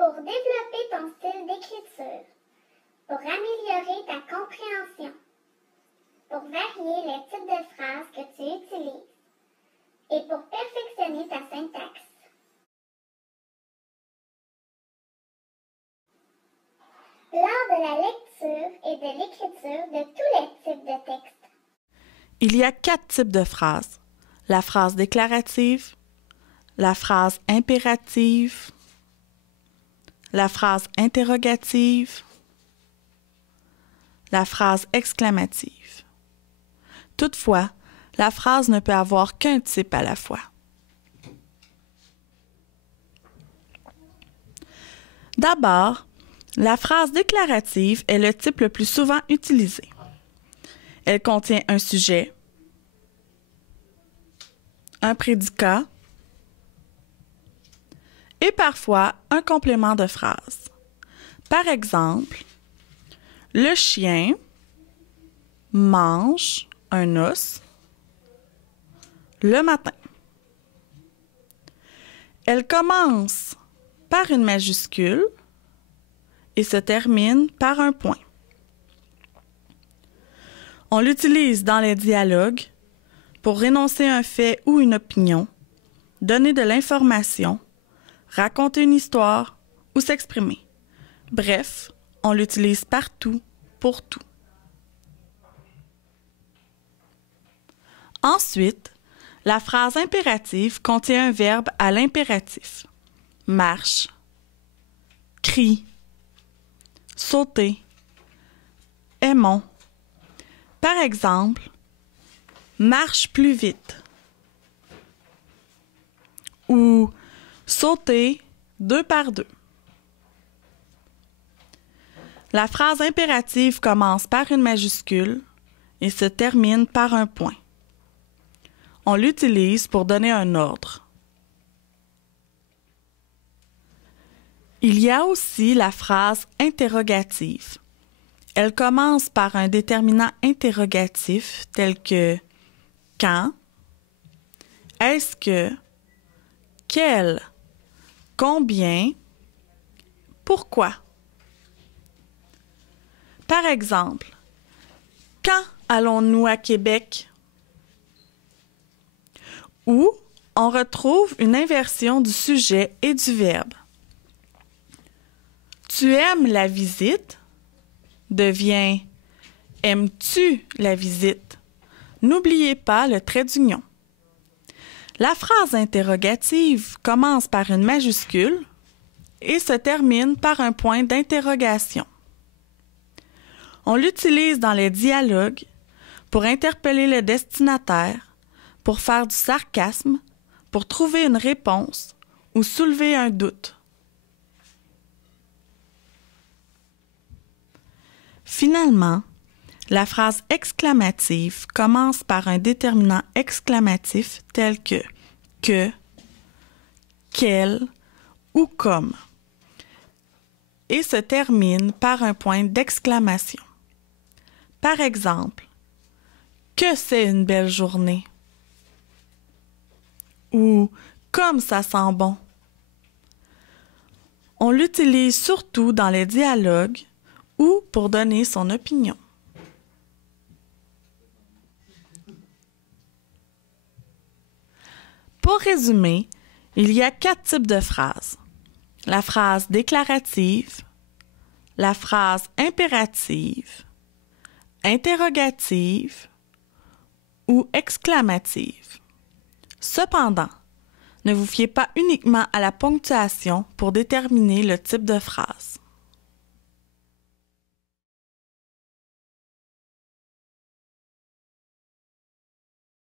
Pour développer ton style d'écriture, pour améliorer ta compréhension, pour varier les types de phrases que tu utilises et pour perfectionner ta syntaxe. Lors de la lecture et de l'écriture de tous les types de textes. Il y a 4 types de phrases. La phrase déclarative, la phrase impérative, la phrase interrogative, la phrase exclamative. Toutefois, la phrase ne peut avoir qu'un type à la fois. D'abord, la phrase déclarative est le type le plus souvent utilisé. Elle contient un sujet, un prédicat et parfois un complément de phrase. Par exemple, le chien mange un os le matin. Elle commence par une majuscule et se termine par un point. On l'utilise dans les dialogues pour énoncer un fait ou une opinion, donner de l'information, raconter une histoire ou s'exprimer. Bref, on l'utilise partout pour tout. Ensuite, la phrase impérative contient un verbe à l'impératif. Marche, crie, sauter, aimons. Par exemple, marche plus vite ou sauter 2 par 2. La phrase impérative commence par une majuscule et se termine par un point. On l'utilise pour donner un ordre. Il y a aussi la phrase interrogative. Elle commence par un déterminant interrogatif tel que quand, est-ce que, quel, combien, pourquoi. Par exemple, quand allons-nous à Québec? Où on retrouve une inversion du sujet et du verbe. Tu aimes la visite devient aimes-tu la visite? N'oubliez pas le trait d'union. La phrase interrogative commence par une majuscule et se termine par un point d'interrogation. On l'utilise dans les dialogues pour interpeller le destinataire, pour faire du sarcasme, pour trouver une réponse ou soulever un doute. Finalement, la phrase exclamative commence par un déterminant exclamatif tel que, quel ou comme et se termine par un point d'exclamation. Par exemple, que c'est une belle journée ou comme ça sent bon. On l'utilise surtout dans les dialogues ou pour donner son opinion. Pour résumer, il y a 4 types de phrases. La phrase déclarative, la phrase impérative, interrogative ou exclamative. Cependant, ne vous fiez pas uniquement à la ponctuation pour déterminer le type de phrase.